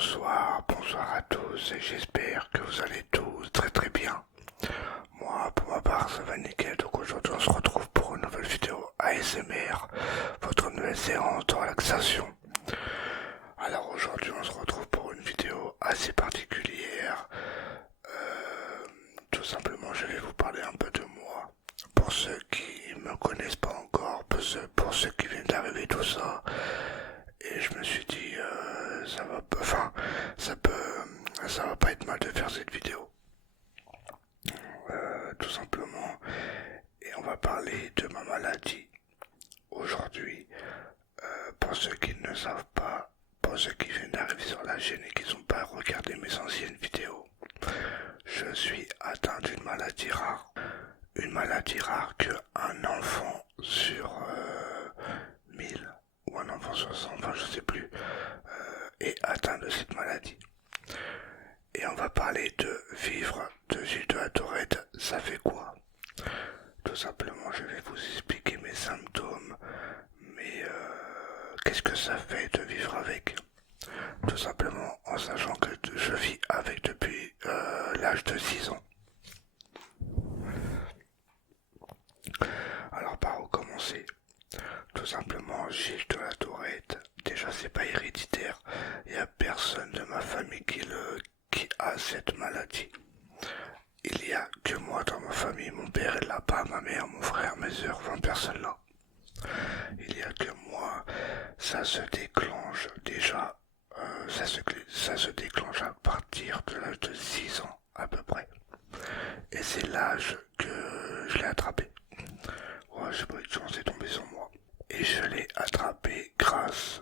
bonsoir à tous et j'espère que vous allez tous très très bien. Moi, pour ma part, ça va nickel. Donc aujourd'hui, on se retrouve pour une nouvelle vidéo ASMR, votre nouvelle séance de relaxation. Alors aujourd'hui, on se retrouve pour une vidéo assez particulière. Tout simplement, je vais vous parler un peu de moi. Pour ceux qui me connaissent pas encore, pour ceux qui viennent d'arriver, tout ça. Et je me suis dit, ça va pas être mal de faire cette vidéo. Tout simplement. Et on va parler de ma maladie. Aujourd'hui, pour ceux qui ne savent pas, pour ceux qui viennent d'arriver sur la chaîne et qui n'ont pas regardé mes anciennes vidéos, je suis atteint d'une maladie rare. Une maladie rare qu'un enfant sur 1000 ou un enfant sur 100, enfin je sais plus, est atteint de cette maladie. Et on va parler de vivre dessus de la Tourette, ça fait quoi? Tout simplement, je vais vous expliquer mes symptômes, mais qu'est-ce que ça fait de vivre avec? Tout simplement en sachant que je vis avec depuis l'âge de 6 ans. Alors par où commencer? Tout simpment, Gilles de la Tourette, déjà c'est pas héréditaire, il n'y a personne de ma famille qui a cette maladie. Il y a que moi dans ma famille, mon père est là pas, ma mère, mon frère, mes sœurs, 20 personnes là. Il y a que moi, ça se déclenche déjà, ça se déclenche à partir de l'âge de 6 ans à peu près. Et c'est l'âge que je l'ai attrapé. Ouais, j'ai pas eu de chance, c'est tombé sur moi. Et je l'ai attrapé grâce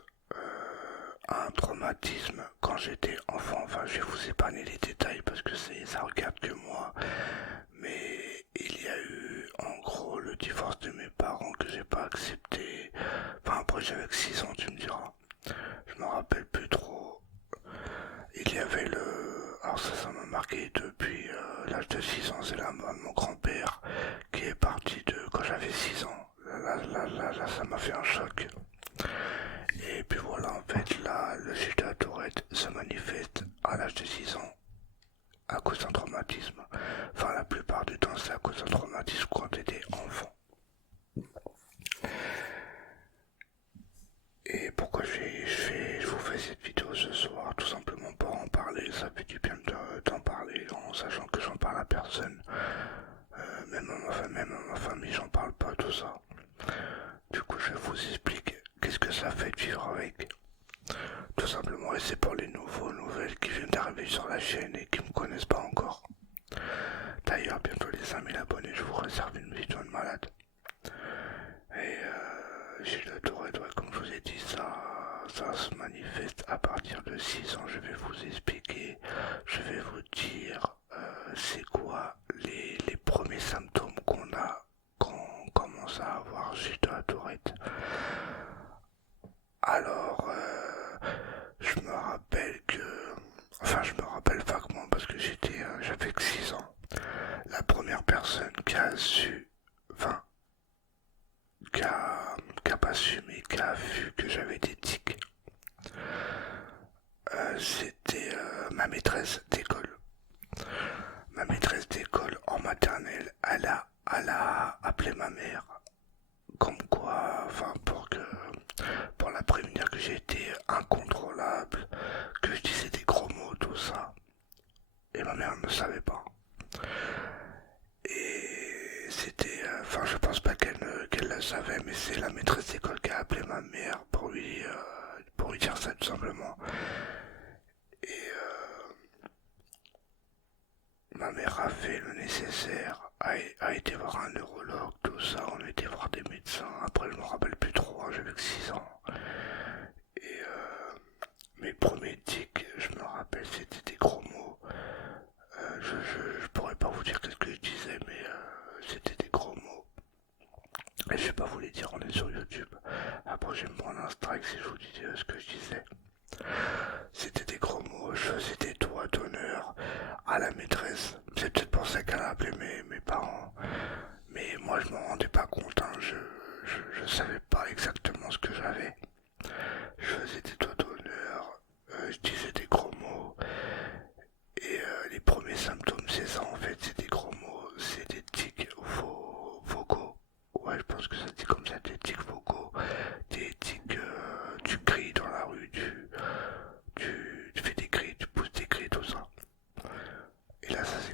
à un traumatisme quand j'étais enfant. Enfin, je vais vous épargner les détails parce que ça regarde que moi. Mais il y a eu en gros le divorce de mes parents que j'ai pas accepté. Enfin, après j'avais 6 ans, tu me diras. Je me rappelle plus trop. Il y avait alors ça m'a marqué depuis l'âge de 6 ans. C'est la mort de mon grand-père qui est parti quand j'avais 6 ans. Là, ça m'a fait un choc. Et puis voilà, en fait, là, le sujet de la Tourette se manifeste à l'âge de 6 ans à cause d'un traumatisme. Enfin, la plupart du temps, c'est à cause d'un traumatisme quand t'étais enfant. Et pourquoi je vous fais cette vidéo ce soir? Tout simplement pour en parler. Ça fait du bien d'en parler en sachant que j'en parle à personne. Même à ma famille, j'en parle pas, tout ça. Du coup, je vous explique qu'est-ce que ça fait de vivre avec. Tout simplement, et c'est pour les nouvelles qui viennent d'arriver sur la chaîne et qui me connaissent pas encore. D'ailleurs, bientôt les 5000 abonnés, je vous réserve une vidéo de malade. Et j'ai le Tourette, ouais, comme je vous ai dit, ça se manifeste à partir de 6 ans. Je vais vous expliquer, je vais vous dire c'est quoi les premiers symptômes qu'on a quand on commence à avoir juste de la Tourette. Alors, je me rappelle je me rappelle vaguement parce que j'avais que 6 ans. La première personne qui a su, enfin, qui a pas su, mais qui a vu que j'avais des tics, c'était ma maîtresse d'école. Ma maîtresse d'école en maternelle, elle a appelé ma mère, comme quoi, enfin, pour la prévenir que j'étais incontrôlable, que je disais des gros mots, tout ça. Et ma mère ne savait pas. Et c'était, je pense pas qu'elle le savait, mais c'est la maîtresse d'école qui a appelé ma mère pour lui dire ça tout simplement. Et ma mère a fait le nécessaire, a été voir un neurologue, tout ça, on a été voir des médecins. Après, je me rappelle plus trop, hein, j'avais que 6 ans. Et mes premiers tics, je me rappelle, c'était des gros mots. Je pourrais pas vous dire qu'est-ce que je disais, mais c'était des gros mots. Et je vais pas vous les dire, on est sur YouTube. Après, je vais me prendre un strike si je vous dis ce que je disais. C'était des gros mots, je faisais des doigts d'honneur à la maîtresse. C'est peut-être pour ça qu'elle a appelé mes parents. Mais moi, je m'en rendais pas compte, hein. Je savais pas exactement ce que j'avais. Je faisais des doigts d'honneur, je disais des gros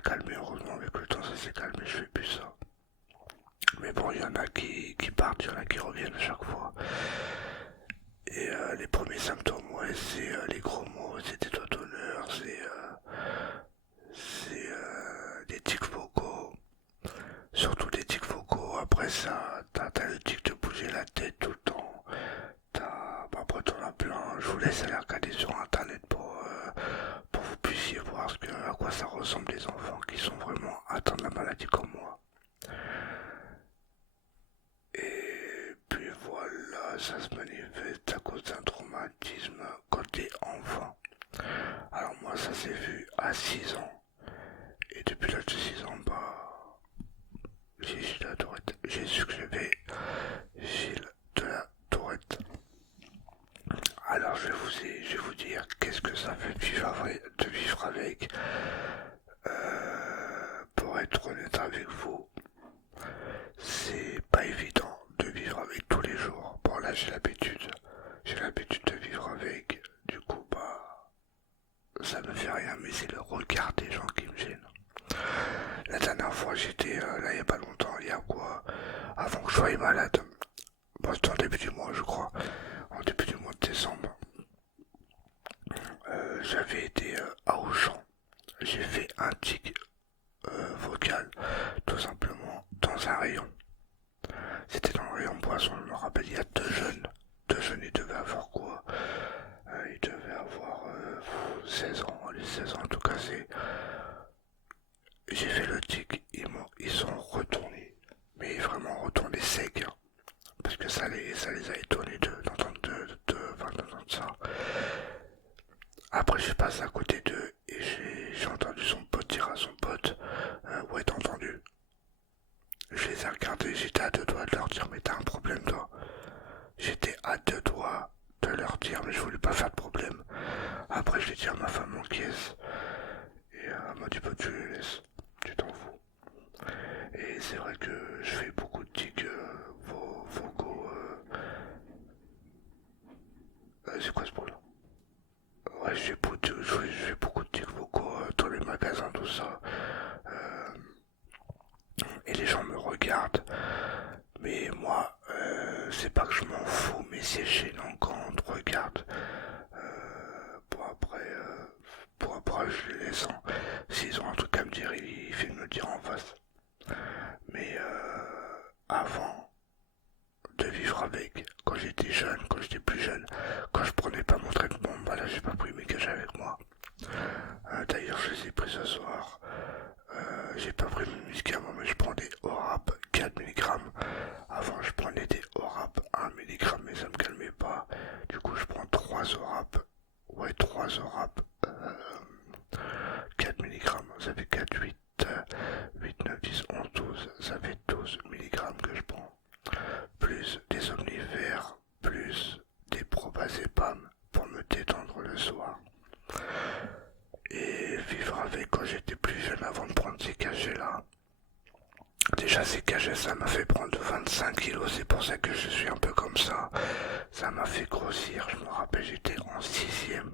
calmé, heureusement avec le temps ça s'est calmé, je fais plus ça. Mais bon, il y en a qui partent, il y en a qui reviennent à chaque fois. Et les premiers symptômes, ouais, c'est les gros mots, c'est des doigts d'honneur, c'est des tics vocaux, surtout des tics vocaux. Après ça, t'as le tic de bouger la tête tout le temps. Après t'en as plein. Je vous laisse aller regarder sur internet pour que vous puissiez voir à quoi ça ressemble les enfants qui sont vraiment atteints de la maladie comme moi. Et puis voilà, ça se manifeste à cause d'un traumatisme quand t'es enfant. Alors moi ça s'est vu à 6 ans. Et depuis l'âge de 6 ans, bah, j'ai Gilles de la Tourette. J'ai su que j'avais Gilles de la Tourette. Alors je vais vous dire qu'est-ce que ça fait de vivre avec. Pour être honnête avec vous, c'est pas évident de vivre avec tous les jours. Bon là j'ai l'habitude de vivre avec. Du coup bah ça me fait rien, mais c'est le regard des gens qui me gêne. La dernière fois j'étais là il y a pas longtemps, il y a quoi, avant que je sois malade. Bon c'était en début du mois je crois, en début du mois de décembre. J'avais été à Auchan. J'ai fait un tic vocal, tout simplement, dans un rayon. C'était dans le rayon poisson, je me rappelle, il y a deux jeunes. Deux jeunes, ils devaient avoir quoi, ils devaient avoir 16 ans, les 16 ans en tout cas, c'est... J'ai fait le tic, ils sont retournés, mais vraiment retournés secs, hein, parce que ça les a étonnés d'entendre ça. Après, j'ai passé à côté d'eux et j'ai entendu son pote dire à son pote, ouais, t'as entendu? Je les ai regardés, j'étais à deux doigts de leur dire, mais t'as un problème, toi? J'étais à deux doigts de leur dire, mais je voulais pas faire de problème. Après, je l'ai dit à ma femme en caisse et elle m'a dit, bah, tu les laisses, tu t'en fous. Et c'est vrai que je fais beaucoup de tics vocaux. C'est quoi ce bruit-là? Ouais, je fais beaucoup de tics vocaux dans les magasins, tout ça. Et les gens me regardent. Mais moi, c'est pas que je m'en fous, mais c'est gênant quand on te regarde. Pour après, je les laisse. S'ils ont un truc à me dire, ils viennent me le dire en face. Mais avant de vivre avec, quand j'étais jeune, quand j'étais plus jeune, quand je prenais pas mon traitement, bah là j'ai pas pris mes cages avec moi. D'ailleurs, je les ai pris ce soir. J'ai pas pris mes médicaments, mais je prends des Orap 4 mg. Avant, je prenais des Orap 1 mg, mais ça me calmait pas. Du coup, je prends 3 Orap. Ouais, 3 Orap 4 mg. Ça fait 4, 8, 8, 9, 10, 11, 12. Ça fait 12 mg que je prends. Plus des omnivores, plus des probazépam pour me détendre le soir. Et vivre avec quand j'étais plus jeune avant de prendre ces cachets-là. Déjà ces cachets ça m'a fait prendre 25 kilos, c'est pour ça que je suis un peu comme ça. Ça m'a fait grossir, je me rappelle j'étais en 6ème.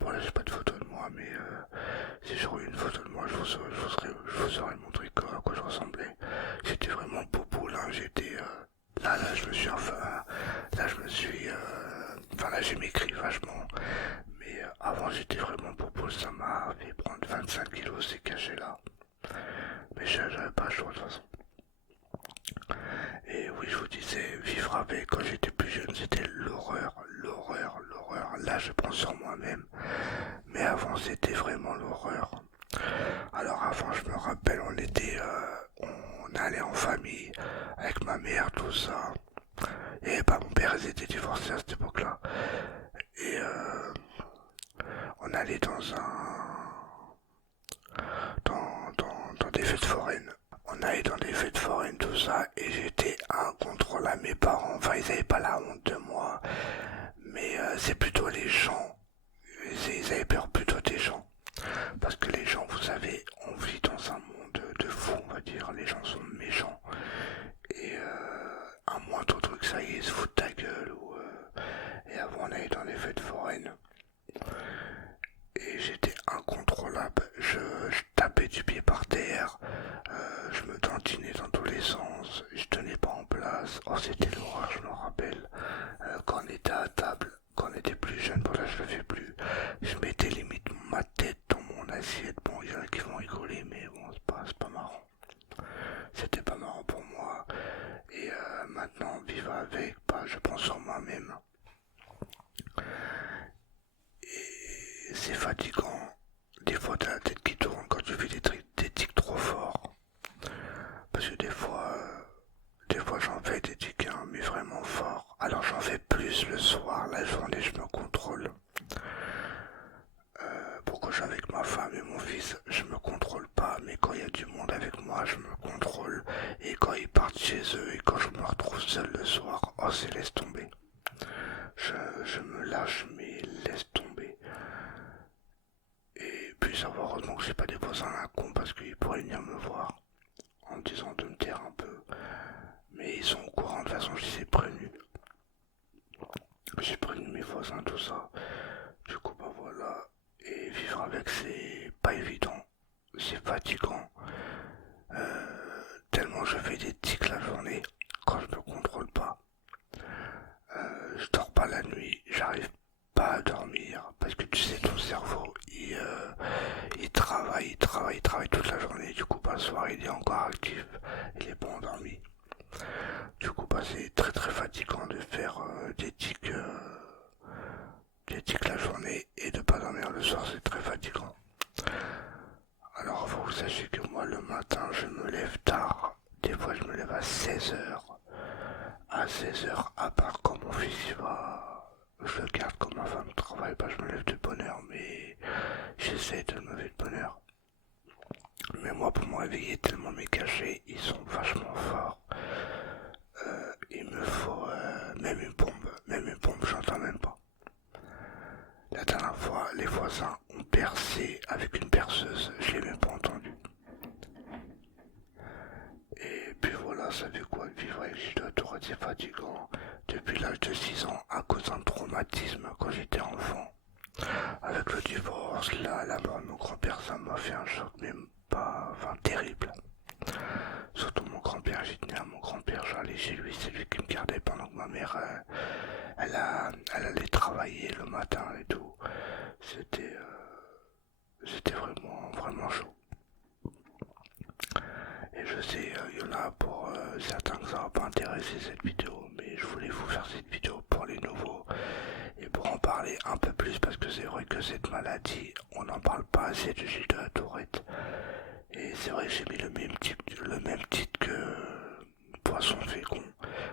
Bon là j'ai pas de photo de moi mais si j'aurais eu une photo de moi je vous aurais montré à quoi je ressemblais. J'étais vraiment popoule, hein. J'étais... là je me suis enfin... Là je me suis... Enfin là j'ai maigri vachement. Mais avant j'étais vraiment popoule, ça m'a fait prendre 25 kilos ces cachets là. Mais j'avais pas le choix de toute façon. Et oui, je vous disais, vivre avec quand j'étais plus jeune, c'était l'horreur, l'horreur, l'horreur. Là, je prends sur moi-même. Mais avant, c'était vraiment l'horreur. Alors avant, je me rappelle, on allait en famille avec ma mère, tout ça. Et bah, mon père, ils étaient divorcés à cette époque-là. Et on allait dans des fêtes foraines. On allait dans des fêtes foraines, tout ça, et j'étais incontrôlable. Mes parents, enfin, ils avaient pas la honte de moi, mais c'est plutôt les gens. Ils avaient peur plutôt des gens. Parce que les gens, vous savez, on vit dans un monde de fous, on va dire. Les gens sont méchants. Et un moindre truc, ça y est, ils se foutent de ta gueule. Et avant, on allait dans les fêtes foraines. Et j'étais incontrôlable. Je tapais du pied par Oh, c'était l'horreur, je me rappelle. Quand on était à table, quand on était plus jeune, bon là je le fais plus. Je mettais limite ma tête dans mon assiette. Bon, il y en a qui vont rigoler, mais bon, c'est pas marrant. C'était pas marrant pour moi. Et maintenant, vivre avec, bah, je pense en moi-même. Et c'est fatigant. Des fois, t'as la tête qui tourne quand tu fais des tics trop forts. Parce que des fois j'en fais des tics, hein, mais vraiment forts. Alors j'en fais plus le soir, la journée, je me contrôle. Pourquoi je suis avec ma femme et mon fils, je me contrôle pas, mais quand il y a du monde avec moi, je me contrôle. Et quand ils partent chez eux et quand je me retrouve seul le soir, oh c'est laisse tomber. Je me lâche, mais laisse tomber. Et puis ça va, heureusement que j'ai pas des voisins à la con parce qu'ils pourraient venir me voir en me disant de me taire un peu. Mais ils sont au courant, de toute façon je les ai prévenus. J'ai prévenu mes voisins, tout ça. Du coup bah voilà. Et vivre avec c'est pas évident. C'est fatigant. Tellement je fais des tics la journée quand je me contrôle pas. Je dors pas la nuit, j'arrive pas à dormir parce que tu sais ton cerveau il travaille, il travaille toute la journée. Du coup bah le soir il est encore actif, il est pas endormi. Du coup bah c'est très très fatigant de faire des tics la journée et de pas dormir le soir, c'est très fatigant. Alors faut que vous sachiez que moi le matin je me lève tard. Des fois je me lève à 16 heures. À 16 heures, à part quand mon fils y va, je le garde quand ma femme travaille, bah je me lève de bonne heure, mais j'essaie de me lever de bonne heure. Mais moi pour me réveiller tellement mes cachets, ils sont vachement forts. Il me faut même une pompe, j'entends même pas. La dernière fois, les voisins ont percé avec une perceuse, je l'ai même pas entendu. Et puis voilà, ça fait quoi de vivre avec Gilles de la Tourette, c'est fatigant. Depuis l'âge de 6 ans, à cause d'un traumatisme quand j'étais enfant. Avec le divorce, la mort de mon grand-père, ça m'a fait un choc, même pas, enfin terrible. Surtout mon grand-père, j'y tenais à mon grand-père, j'allais chez lui, c'est lui qui me gardait pendant que ma mère, elle allait travailler le matin et tout. C'était vraiment, vraiment chaud. Et je sais, il y en a pour certains que ça va pas intéresser cette vidéo, mais je voulais vous faire cette vidéo pour les nouveaux et pour en parler un peu plus parce que c'est vrai que cette maladie, on n'en parle pas assez de Gilles de la Tourette. Et c'est vrai que j'ai mis le même titre que Poisson Fécond,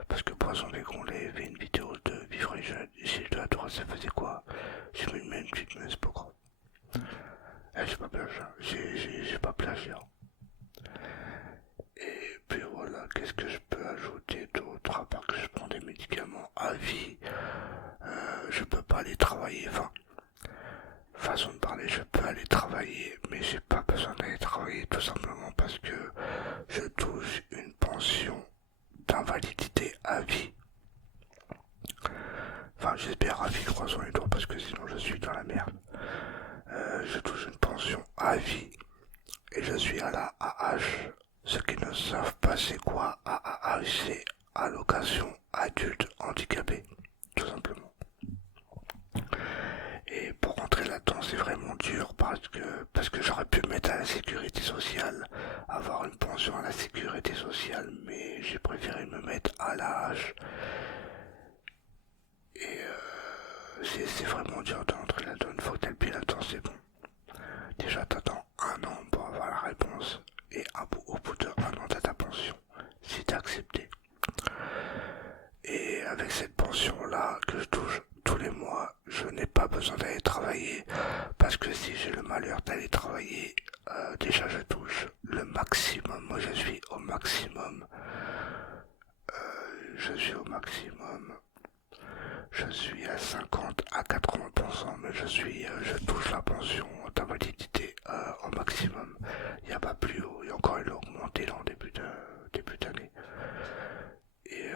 parce que Poisson Fécond il avait fait une vidéo de Vivre et Gilles de la Tourette, ça faisait quoi? J'ai mis le même titre, mais c'est pas grave. J'ai pas plagié, j'ai pas plagié. Et puis voilà, qu'est-ce que je peux ajouter d'autre à part que je prends des médicaments à vie. Je peux pas aller travailler, enfin, façon de parler, je peux aller travailler, mais j'ai pas besoin d'aller travailler tout simplement parce que je touche une pension d'invalidité à vie. Enfin, j'espère à vie, croisons les doigts, parce que sinon je suis dans la merde. Je touche une pension à vie et je suis à la AH. Ceux qui ne savent pas c'est quoi AAH, c'est allocation adulte handicapé, tout simplement. Et pour rentrer là-dedans, c'est vraiment dur parce que j'aurais pu me mettre à la sécurité sociale, avoir une pension à la sécurité sociale, mais j'ai préféré me mettre à l'AH. Et c'est vraiment dur d'entrer là-dedans. Une fois que t'as le pied là-dedans, c'est bon. Déjà, t'attends un an pour avoir la réponse. Et au bout d'un an, t'as ta pension. Si t'as accepté. Et avec cette pension-là que je touche tous les mois, je n'ai pas besoin d'aller travailler. Parce que si j'ai le malheur d'aller travailler, déjà je touche le maximum. Moi je suis au maximum. Je suis au maximum. Je suis à 50 à 80%, mais je touche la pension d'invalidité au maximum. Il n'y a pas plus haut, et encore il a augmenté là en début d'année. Et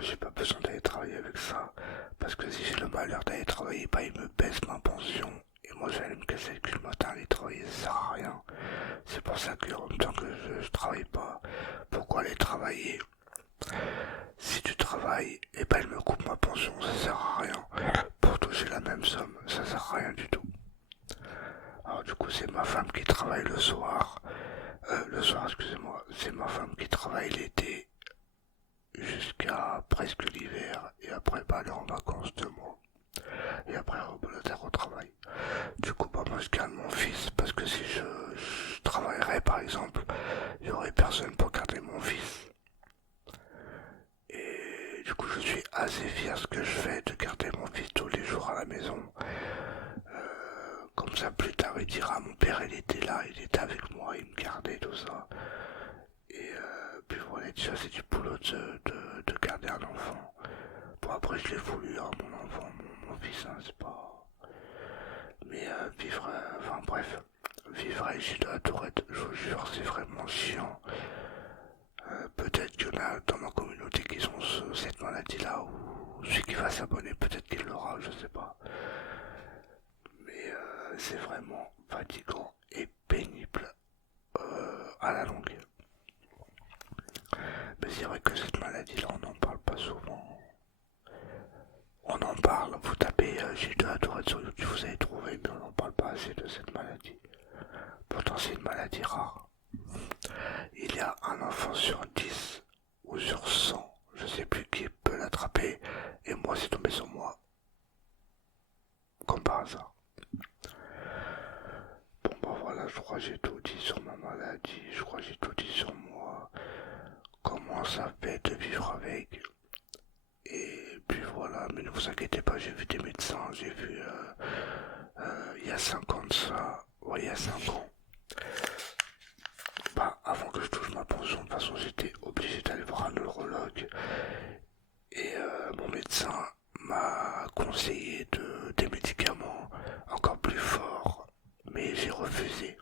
j'ai pas besoin d'aller travailler avec ça, parce que si j'ai le malheur d'aller travailler, bah il me baisse ma pension. Et moi j'allais me casser le cul le matin, aller travailler, ça sert à rien. C'est pour ça que en même temps que je travaille pas, pourquoi aller travailler travaille le soir. Excusez-moi, c'est ma femme qui travaille l'été jusqu'à presque l'hiver et après bah, elle est en vacances 2 mois et après elle au travail. Du coup bah moi je garde mon fils parce que si je travaillerais par exemple, il y aurait personne pour garder mon fils. Et du coup je suis assez fier ce que je fais de garder mon fils tous les jours à la maison. Comme ça plus tard il dira mon père il était là, il était avec moi, il me gardait tout ça. Et puis voilà, déjà c'est du boulot de garder un enfant. Bon après je l'ai voulu, hein, mon enfant, mon fils, hein, c'est pas... Mais vivre, enfin bref, vivre à Gilles de la Tourette, je vous jure, c'est vraiment chiant. Peut-être qu'il y en a dans ma communauté qui ont cette maladie-là, ou celui qui va s'abonner, peut-être qu'il l'aura, je sais pas. Mais c'est vraiment fatigant et pénible à la longue. Mais c'est vrai que cette maladie-là, on n'en parle pas souvent. On en parle, vous tapez Gilles de la Tourette sur YouTube, vous allez trouver, mais on n'en parle pas assez de cette maladie. Pourtant, c'est une maladie rare. Il y a un enfant sur 10 ou sur 100, je sais plus qui peut l'attraper, et moi, c'est tombé sur moi. Comme par hasard. Bon, bah voilà, je crois que j'ai tout dit sur ma maladie, je crois que j'ai tout dit sur moi. Comment ça fait de vivre avec. Et puis voilà, mais ne vous inquiétez pas, j'ai vu des médecins, j'ai vu il y a 5 ans de ça, ouais, il y a 5 ans. Bah, avant que je touche ma pension, de toute façon, j'étais obligé d'aller voir un neurologue. Et mon médecin m'a conseillé des médicaments encore plus forts, mais j'ai refusé.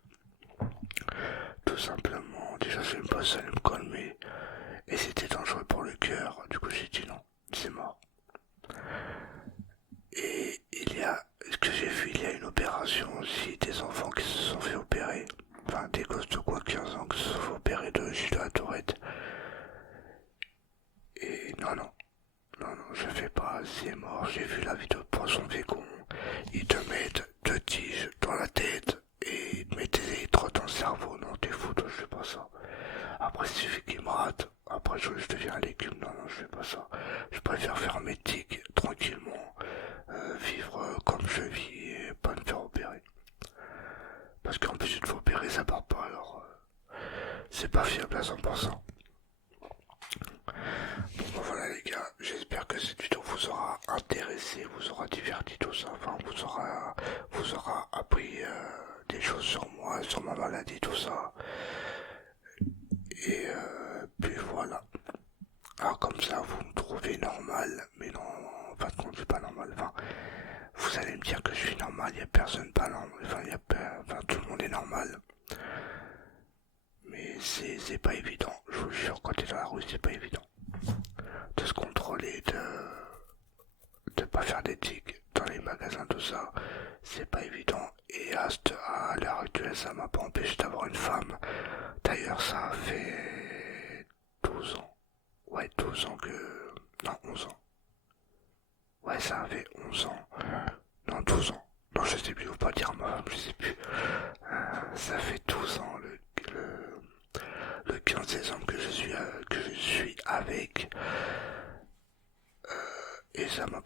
Tout simplement, déjà c'est une bosse, ça allait me calmer, et c'était dangereux pour le cœur, du coup j'ai dit non, c'est mort. Et il y a, ce que j'ai vu, il y a une opération aussi, des enfants qui se sont fait opérer, enfin des gosses de quoi 15 ans qui se sont fait opérer de Gilles de la Tourette. Et non, non, non, non, je fais pas, c'est mort, j'ai vu la vidéo de Poisson Fécond, ils te mettent 2 tiges dans la tête et ils te mettent des électrodes dans le cerveau, non t'es fou, toi je fais pas ça. Après il suffit qu'ils me ratent, après je deviens un légume, non, non je fais pas ça. Je préfère faire mes tics tranquillement, vivre comme je vis et pas me faire opérer. Parce qu'en plus une fois opéré ça part pas alors c'est pas fiable à 100%. Bon bah voilà les gars, j'espère que cette vidéo vous aura intéressé, vous aura diverti tout ça, enfin vous aura appris des choses sur moi, sur ma maladie, tout ça. Et puis voilà. Alors comme ça vous me trouvez normal, mais non, en fin de compte c'est pas normal. Enfin, vous allez me dire que je suis normal, il y a personne pas normal, enfin tout le monde est normal. Mais c'est pas évident, je vous jure, quand t'es dans la rue c'est pas évident. De se contrôler, de pas faire des tics dans les magasins, tout ça, c'est pas évident. Et à l'heure actuelle, ça m'a pas empêché d'avoir une femme. D'ailleurs, ça a fait 12 ans. Ouais, 12 ans que... Non, 11 ans. Ouais, ça a fait 11 ans. Non, 12 ans. Non, je sais plus, faut pas dire ma femme, je sais plus. Ça fait 12 ans, le 15 décembre que je suis avec. Et ça m'a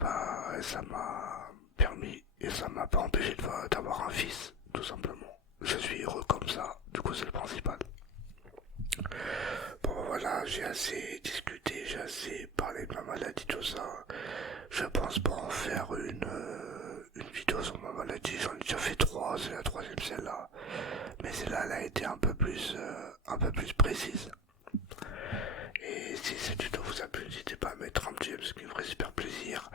permis et ça m'a pas empêché d'avoir un fils, tout simplement. Je suis heureux comme ça, du coup c'est le principal. Bon voilà, j'ai assez discuté, j'ai assez parlé de ma maladie, tout ça. Je pense pas en faire une vidéo sur ma maladie, j'en ai déjà fait 3, c'est la troisième celle-là. Mais celle-là, elle a été un peu plus précise. Et si cette vidéo vous a plu, n'hésitez pas à mettre un petit j'aime, ce qui me ferait super plaisir.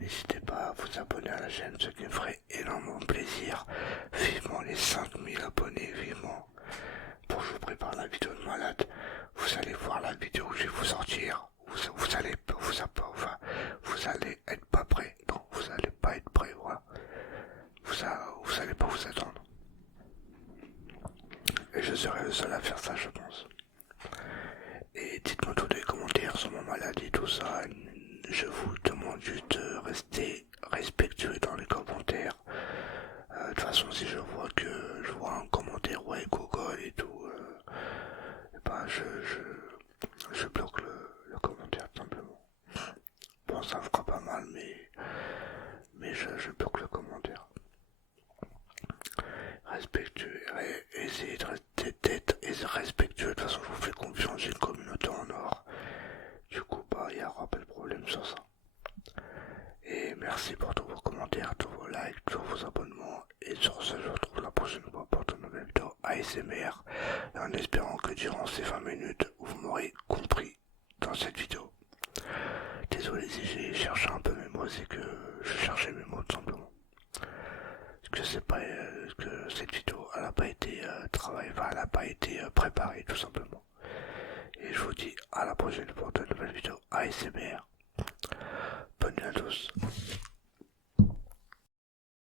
N'hésitez pas à vous abonner à la chaîne, ce qui me ferait énormément plaisir. Vivement les 5000 abonnés, vivement. Pour que je vous prépare la vidéo de malade, vous allez voir la vidéo où je vais vous sortir. Vous allez être pas prêt. Non, vous allez pas être prêt, voilà. Vous allez pas vous attendre. Et je serai le seul à faire ça, je pense. Et dites-moi tous les commentaires sur ma maladie, tout ça. Je vous demande juste de rester respectueux dans les commentaires. De toute façon, si je vois un commentaire, ouais, Google et tout, et ben je bloque le commentaire tout simplement. Bon, ça me fera pas mal, mais je bloque le commentaire. Respectueux, essayez d'être respectueux. De toute façon, je vous fais confiance, j'ai une communauté en or. Du coup, bah, il n'y aura pas de problème sur ça. Et merci pour tous vos commentaires, tous vos likes, tous vos abonnements. Et sur ce, je vous retrouve la prochaine fois pour de nouvelles vidéos ASMR. Et en espérant que durant ces 20 minutes, vous m'aurez compris dans cette vidéo. Désolé si j'ai cherché un peu mes mots, c'est que je cherchais mes mots tout simplement. Parce que c'est pas que cette vidéo, elle n'a pas été elle n'a pas été préparée tout simplement. Et je vous dis à la prochaine pour de nouvelles vidéos ASMR. Bonne nuit à tous.